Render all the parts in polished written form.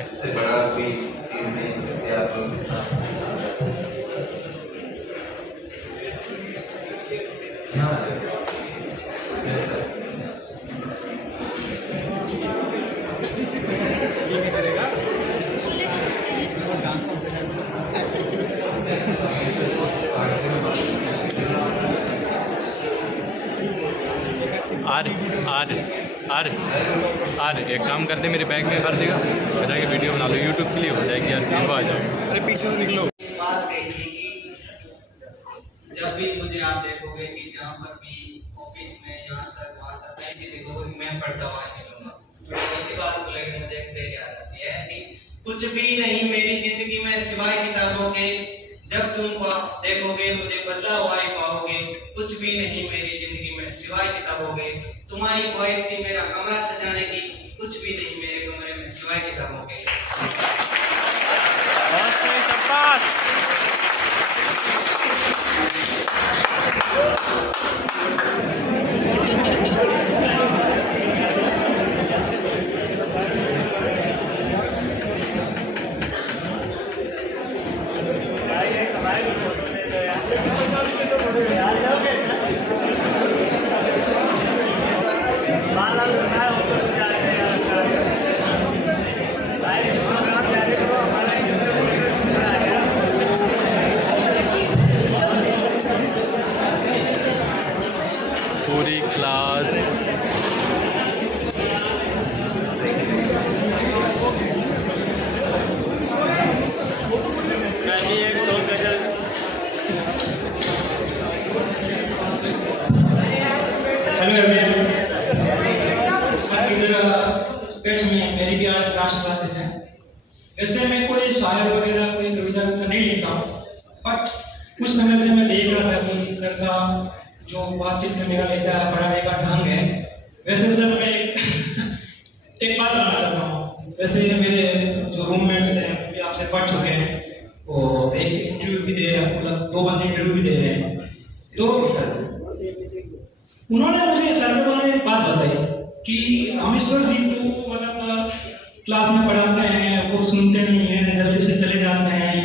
इससे बड़ा कोई चीज नहीं सकती आप लोग। आर एक काम कर दे, मेरे बैग में भर देगा, बता के वीडियो बना लो, यूट्यूब के लिए हो जाएगी यार, चीज आ जाएगी। अरे पीछे से निकलो। बात कही थी कि जब भी मुझे आप देखोगे कि जहाँ पर भी ऑफिस में यहाँ तक वहाँ तक कहीं भी देखोगे मैं पढ़ता हुआ मिलूंगा। तो इसी बात को लेकर मुझे एक शेर याद आती है कि कुछ भी नहीं मेरी जिंदगी में सिवाय किताबों के, जब तुम देखोगे मुझे बदला हुआ ही पाओगे। कुछ भी नहीं मेरी जिंदगी में सिवाय किताबों के, तुम्हारी ख्वाहिश थी मेरा कमरा सजाने की। कुछ भी नहीं मेरे कमरे में सिवाय किताबों के। पूरी क्लास एक 100 गजल। हेलो एवरीवन, स्पेस में मेरी भी आज लास्ट क्लासेस है। वैसे मैं कोई शायर वगैरह कोई कविता तो नहीं लिखता हूँ, बट कुछ समय से मैं देख रहा था कि सर का जो बातचीत करने का लहजा पढ़ाने का ढंग है, वैसे सर मैं एक बात बताना चाहता हूँ। वैसे मेरे जो रूममेट्स हैं जो आपसे पढ़ चुके हैं, वो एक इंटरव्यू भी दे रहे हैं, मतलब 2 बंदे इंटरव्यू भी दे रहे हैं। तो उन्होंने मुझे सर के बारे में एक बात बताई कि अमेश्वर जी तो मतलब क्लास में पढ़ाते हैं, वो सुनते नहीं हैं, जल्दी से चले जाते हैं,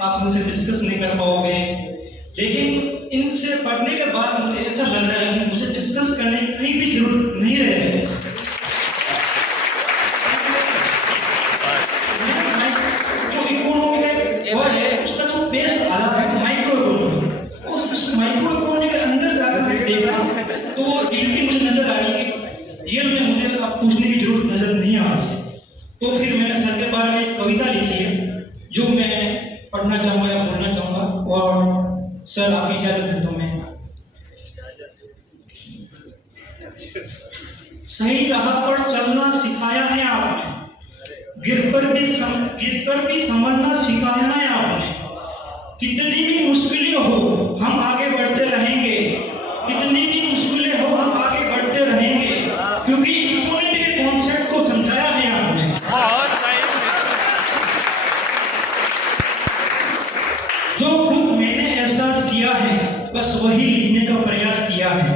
आप उनसे डिस्कस नहीं कर पाओगे। लेकिन इनसे पढ़ने के बाद मुझे ऐसा लग रहा है कि मुझे डिस्कस करने की कहीं भी जरूरत नहीं रह गई। जो इकोनॉमी का वर्ड है उसका जो बेस अलग है, माइक्रो इकोनॉमी। उस माइक्रो इकोनॉमी के अंदर जाकर मैं देखा तो रियलिटी मुझे नजर आ रही है कि रियल में मुझे अब पूछने की जरूरत नजर नहीं आ रही है। तो फिर मैंने सर के बारे में एक कविता लिखी है जो मैं पढ़ना चाहूँगा या बोलना चाहूँगा, और सर आप इजाजत है तो मैं। सही राह पर चलना सिखाया है आपने, गिर पर भी संभलना सिखाया है आपने। कितनी भी मुश्किलें हो हम आगे बढ़ते रहेंगे, कितनी भी मुश्किलें हो हम आगे बढ़ते रहेंगे, क्योंकि इकोनॉमी के कॉन्सेप्ट को समझाया है आपने। जो खुद मैंने एहसास किया है बस वही लिखने का प्रयास किया है,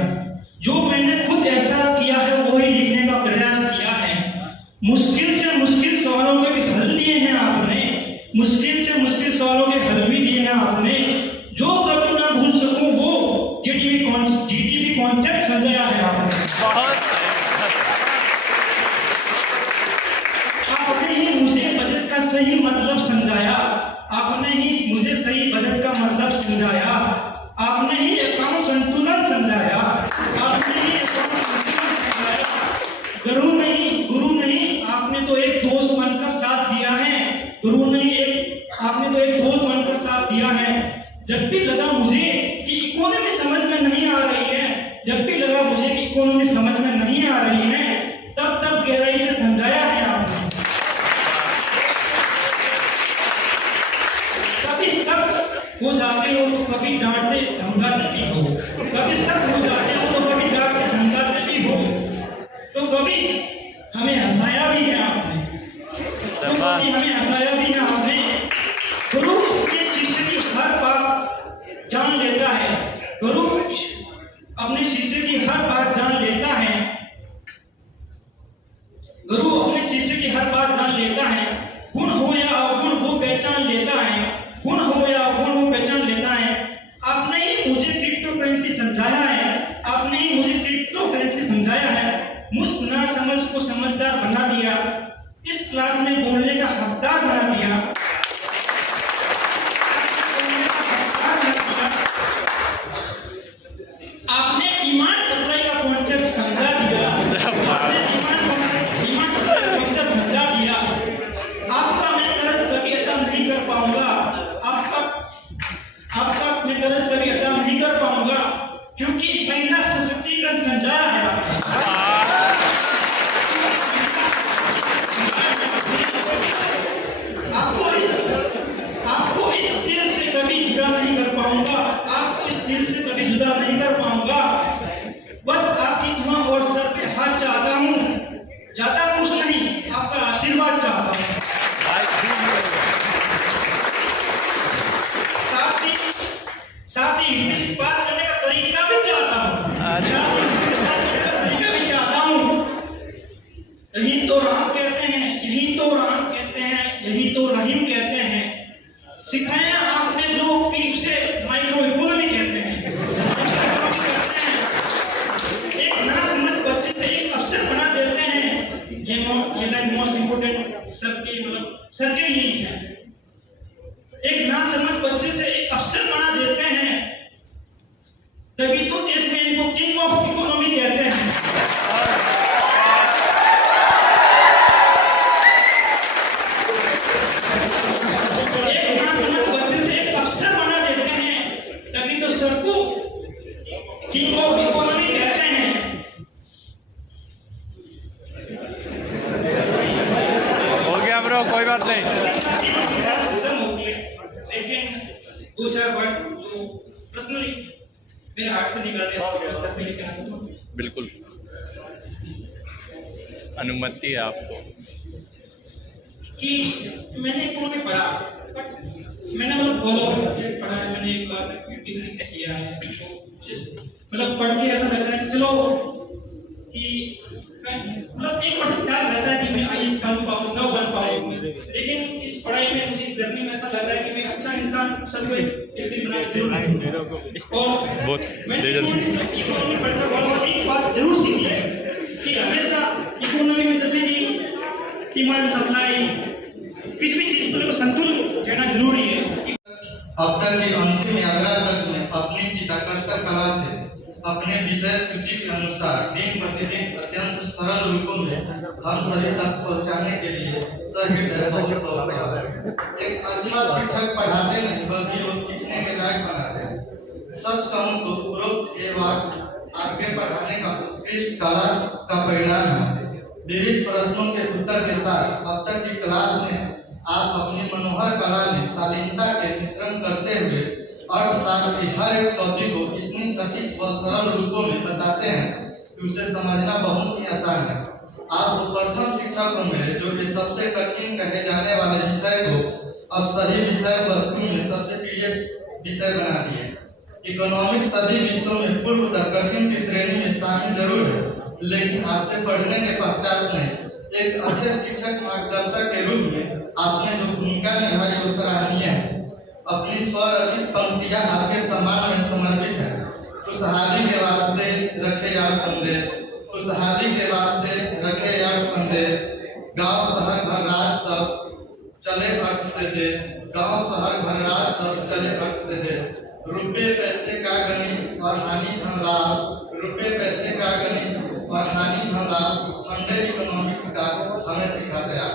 जो मैंने खुद एहसास किया है वही लिखने का प्रयास किया है। मुश्किल से मुश्किल सवालों के भी हल दिए हैं आपने, मुश्किल से मुश्किल सवालों के हल भी दिए हैं आपने। जो कभी ना भूल सकूं वो जीडीपी कॉन्सेप्ट समझाया है आपने। आपने ही मुझे बजट का सही मतलब समझाया, आपने ही मुझे सही बजट का मतलब समझाया, आपने ही अकाउंट संतुलन समझाया, आपने ही अकाउंट संतुलन समझाया। गुरु नहीं आपने तो एक दोस्त बनकर साथ दिया है, गुरु नहीं आपने तो एक दोस्त बनकर साथ दिया है। जब भी लगा मुझे कि इकोनॉमी समझ में नहीं आ रही है, जब भी लगा मुझे कि इकोनॉमी समझ में नहीं आ रही है, तब गहराई से समझाया है आपने। कभी सख्त हो जाते हो तो कभी डांटते धमकाते भी हो, कभी सख्त हो जाते हो तो कभी डांटते धमकाते भी हो, तो कभी हमें हंसाया भी जिसे कि हर बात जान लेता है, गुण हो या अवगुण वो पहचान लेता है, गुण हो या अवगुण वो पहचान लेता है। आपने ही मुझे क्रिप्टो करेंसी समझाया है, आपने ही मुझे क्रिप्टो करेंसी समझाया है, मुझ ना समझ को समझदार बना दिया, इस क्लास में बोलने का हकदार बना दिया। आपने ईमान सप्लाई का कॉन्सेप्ट समझा दिया, आपने ईमान सप्लाई का कॉन्सेप्ट समझा दिया। आपका मैं कर्ज कभी अदा नहीं कर पाऊंगा, आपका मैं कर्ज कभी अदा नहीं कर पाऊंगा, क्योंकि महिला सशक्तिकरण समझाया है आपने। आपको इस दिल से कभी जुदा नहीं कर पाऊंगा, आपको इस दिल से कभी जुदा नहीं कर पाऊंगा। बस आपकी दुआ और सर पे हाथ चाहता हूँ, ज्यादा कुछ नहीं, आपका आशीर्वाद चाहता हूँ। साथ ही इंग्लिश पास करने का तरीका भी चाहता हूँ। यही तो राम कहते हैं, यही तो राम कहते हैं, यही तो रहीम कहते हैं। सिखाया आपने जो कि उसे माइक्रो इकोनॉमी कहते हैं। एक ना समझ बच्चे से एक अफसर बना देते हैं। ये मोस्ट इम्पोर्टेंट सबके यही है। एक ना समझ बच्चे से एक अफसर बना देते हैं, तभी तो देश में इनको किंग ऑफ इकोनॉमी कहते हैं। किंग ऑफ इकोनॉमी कहते हैं। हो गया ब्रो, कोई बात नहीं। लेकिन दो चार वर्ड जो पर्सनली मेरे हार्ट से निकाले, बिल्कुल अनुमति है आपको। कि मैंने इकोनॉमी पढ़ा, बट मैंने फॉलो पढ़ा है, मैंने एक बार किया है, पढ़ के ऐसा लगता है चलो कि एक परसेंट ख्याल रहता है कि मैं आईएएस बन पाऊंगा, लेकिन इस पढ़ाई में मुझे इस जर्नी में ऐसा लग रहा है कि मैं अच्छा इंसान सबको एक दिन बना के जरूर। और मैंने इकोनॉमी पढ़कर एक बात जरूर सीखी है कि हमेशा इकोनॉमी में जैसे कि डिमांड सप्लाई किसी भी चीज को संतुलन रहना जरूरी है। अब तक की अंतिम यात्रा तक में अपनी चित्ताकर्षक कला से अपने विषय सूची के अनुसार दिन प्रतिदिन अत्यंत सरल रूपों में हम सभी तक पहुंचाने के लिए सहृदय बहुत एक अच्छा शिक्षक पढ़ाते नहीं बल्कि वो सीखने के लायक बनाते हैं। सच कहूं तो उपरोक्त ये बात आगे बढ़ाने का उत्कृष्ट कला का परिणाम है। विविध प्रश्नों के उत्तर के साथ अब तक की क्लास में आप अपनी मनोहर कला में शालीनता के मिश्रण करते हुए अर्थशास्त्र की हर एक टॉपिक को इतनी सटीक व सरल रूपों में बताते हैं कि उसे समझना बहुत ही आसान है। आप वो प्रथम शिक्षक होंगे जो कि सबसे कठिन कहे जाने वाले विषय को अब सही विषय वस्तु में सबसे प्रिय विषय बना दिए। इकोनॉमिक्स सभी विषयों में पूर्वतः कठिन की श्रेणी में शामिल जरूर है, लेकिन आपसे पढ़ने के पश्चात में एक अच्छे शिक्षक मार्गदर्शक के रूप में आपने जो भूमिका निभाई वो सराहनीय है। अपनी स्वरचित पंक्तियां आपके सम्मान में समर्पित है। खुशहाली के वास्ते रखे यार संदेश, खुशहाली के वास्ते रखे यार संदेश। गांव शहर घर राज सब चले अर्थ से देश, गांव शहर घर राज सब चले अर्थ से देश। रुपये पैसे का गणित और हानि धन लाभ, रुपये पैसे का गणित और हानि धन लाभ फंडे इकोनॉमिक्स का हमें सिखाते हैं।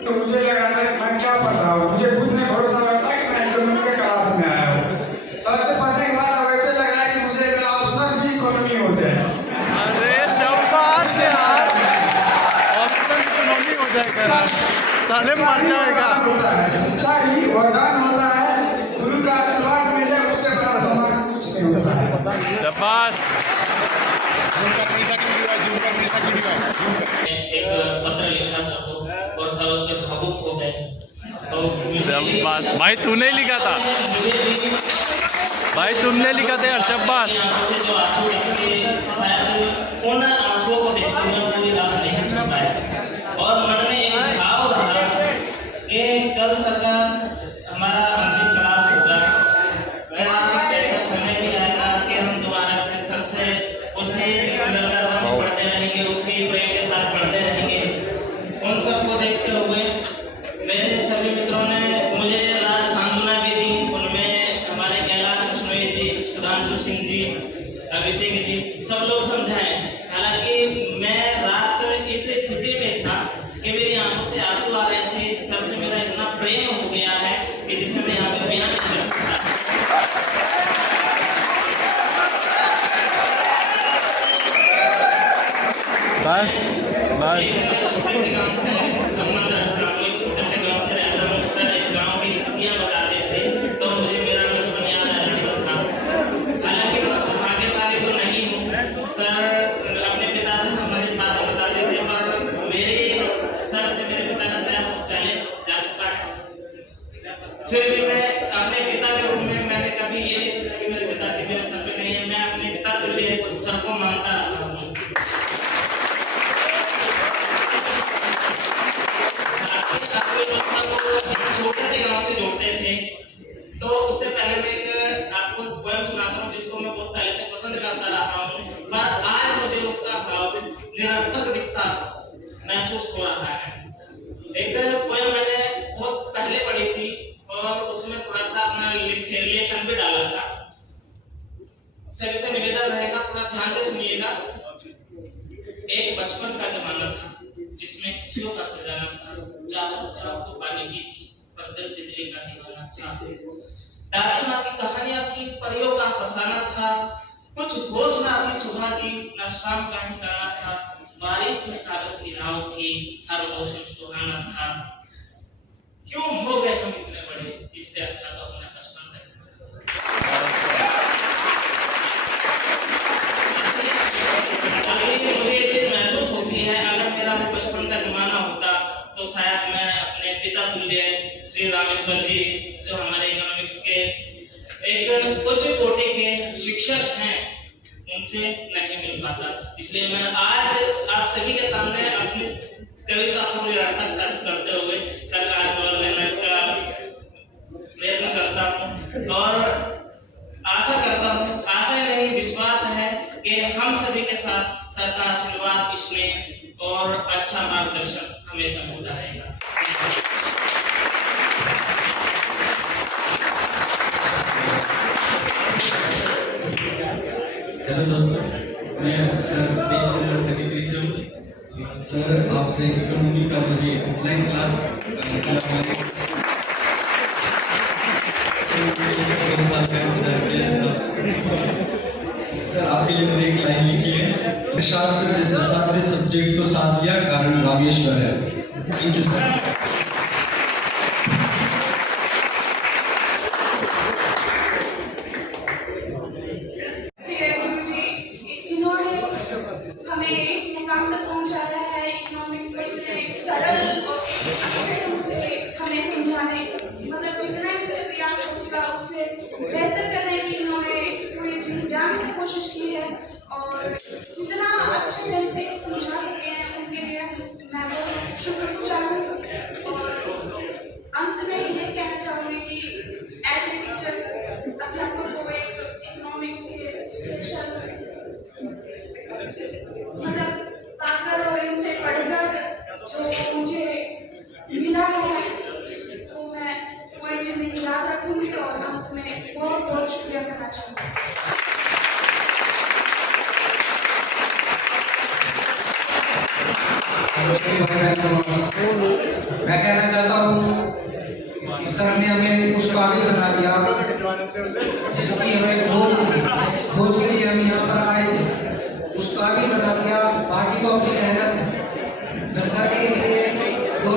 तो मुझे लगा था मैं क्या पढ़ रहा हूँ, मुझे खुद नहीं भरोसा लगा था कि मैं इकोनॉमिक्स के क्लास में आया हूँ। सबसे पहले साले मर जाएगा। शिक्षा ही वरदान होता है, गुरु का आशीर्वाद मिले उससे बड़ा सम्मान कुछ नहीं होता है। शाबाश। एक पत्र लिखा सबको और सब उस पर भावुक हो गए। तो शाबाश भाई, तूने लिखा था भाई, तुमने लिखा था यार। शाबाश। से जो आंसू दिखे, शायद उन आंसुओं को देखते हुए पूरी रात नहीं सो पाए और मन में एक भाव रहा कि कल सरकार हमारा अंतिम क्लास होगा, क्या ऐसा समय भी आएगा कि हम दोबारा से सर से उसी निरंतर हम पढ़ते रहेंगे, उसी प्रेम के साथ पढ़ते रहेंगे। उन सबको देखते हुए मेरे सभी मित्रों ने मुझे राज सांत्वना भी दी। उनमें हमारे कैलाश कृष्ण जी, सुधांशु सिंह जी, अभिषेक जी, सब लोग समझाए। हालांकि मैं रात इस स्थिति में था कि मेरी आंखों से आंसू आ रहे थे। सर से मेरा इतना प्रेम हो गया है कि जिसे मैं यहाँ पे बयान नहीं कर सकता। बस बस। छोटे से गांव से संबंध रखता हूँ, एक छोटे से गांव से रहता हूँ। सर एक गांव की स्थितियाँ बताते थे तो मुझे मेरा बचपन याद आ जाता था। हालांकि मैं सौभाग्यशाली तो नहीं हूँ, सर अपने पिता से संबंधित बातें बताते थे, पर मेरे सर से मेरे पिता का शायद पहले जा चुका है। फिर भी मैं अपने पिता के रूप में मैंने कभी ये नहीं सोचा कि मेरे पिताजी मेरे सर पे नहीं है। मैं अपने पिता के लिए सर को मानता रहता हूँ। छोटे से गांव से जोड़ते थे। तो उससे पहले मैं एक आपको पोएम सुनाता हूँ जिसको मैं बहुत पहले से पसंद करता रहा हूँ, पर आज मुझे उसका भाव निरर्थक दिखता महसूस हो रहा है। एक पोएम मैंने बहुत पहले पढ़ी थी और उसमें थोड़ा सा अपना लेखन भी डाला था। सभी से निवेदन रहेगा, थोड़ा ध्यान से सुनिएगा। एक बचपन का जमाना था जिसमें खुशियों का खजाना था, चाहत को पाने की थी, पर दिल तितली का दीवाना था। दादी माँ की कहानियां थी, परियों का फसाना था, कुछ होश ना थी सुबह की, न शाम का ठिकाना था। बारिश में कागज की नाव थी, हर मौसम सुहाना था। क्यों हो गए हम इतने बड़े, इससे अच्छा तो अपना बचपन था। मुझे ये चीज महसूस होती है, अगर मेरा बचपन का जमाना होता तो शायद मैं अपने पिता तुल्य श्री रामेश्वर जी, जो हमारे इकोनॉमिक्स के एक उच्च कोटि के शिक्षक हैं, उनसे नहीं मिल पाता। इसलिए मैं आज आप सभी के सामने अपनी कविता को निरर्थक करते हुए सर का आशीर्वाद लेने का प्रयत्न करता हूँ और आशा करता हूँ, आशा नहीं विश्वास है कि हम सभी के साथ सर का आशीर्वाद, स्नेह और अच्छा मार्गदर्शन हमेशा होता रहेगा। हेलो दोस्तों, मैं सर पेज नंबर 33 से हूँ। सर आपसे इकोनॉमी का जो ये ऑफलाइन क्लास सर आपके लिए मैंने एक लाइन लिखी है, शास्त्र जैसे सारे सब्जेक्ट को साथ लिया कारण रामेश्वर है। Thank you sir. बेहतर करने की इन्होंने पूरी जी जान से कोशिश की है और जितना अच्छे ढंग से समझा सके हैं उनके लिए मैं बहुत शुक्रगुजार हूँ। और अंत में ये कहना चाहूँगी कि ऐसे टीचर अध्यापक को एक इकोनॉमिक्स के स्पेशल मतलब पाकर और इनसे पढ़कर जो मुझे मिला है तो मैं पूरी जिंदगी याद रखूंगी और अंत में बहुत बहुत शुक्रिया करना चाहूंगी। मैं कहना चाहता हूँ कि सर ने हमें उस काबिल बना दिया जिसकी हमें खोज के लिए हम यहाँ पर आए थे, उस काबिल बना दिया। पार्टी को अपनी मेहनत सर के लिए 2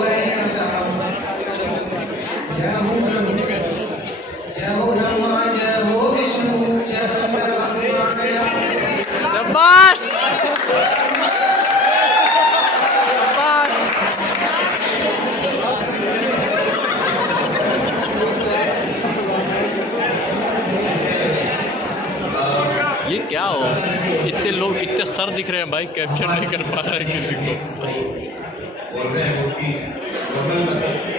ये क्या हो, इतने लोग इतने सर दिख रहे हैं भाई, कैप्चर नहीं कर पा रहा है किसी को। बोल रहे हैं वो कि